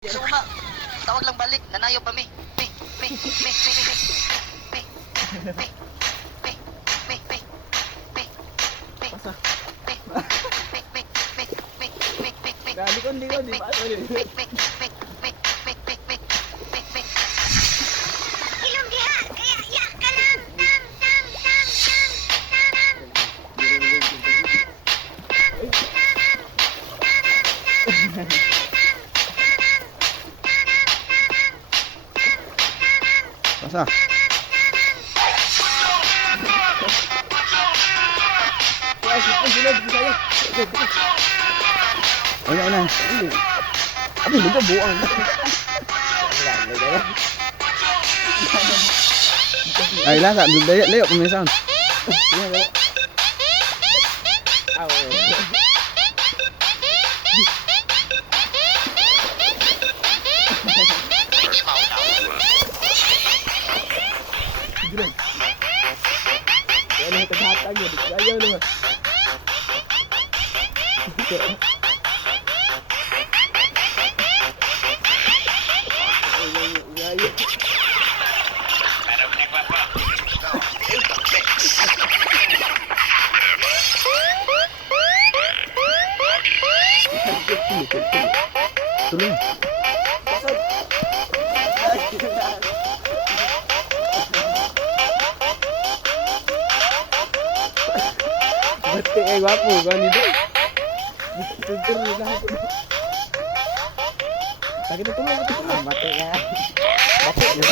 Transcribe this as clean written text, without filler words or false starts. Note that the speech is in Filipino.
Suma, tawag lang balik, nanayo pa mi. Pasa. Likod, di ba? Ilong diha, kaya ya ka lang, tam, tam, tam, tam, tam, Pasa. Wala na. Abi, lupa buang. Ay, lasa. Layo, pumisaon. Ano yung taghatag yun? Ayaw naman. Tulong. Bate ay guwapo, gani daw. Tutur ni lahat. Lagi na tulong, bate ka. Bate.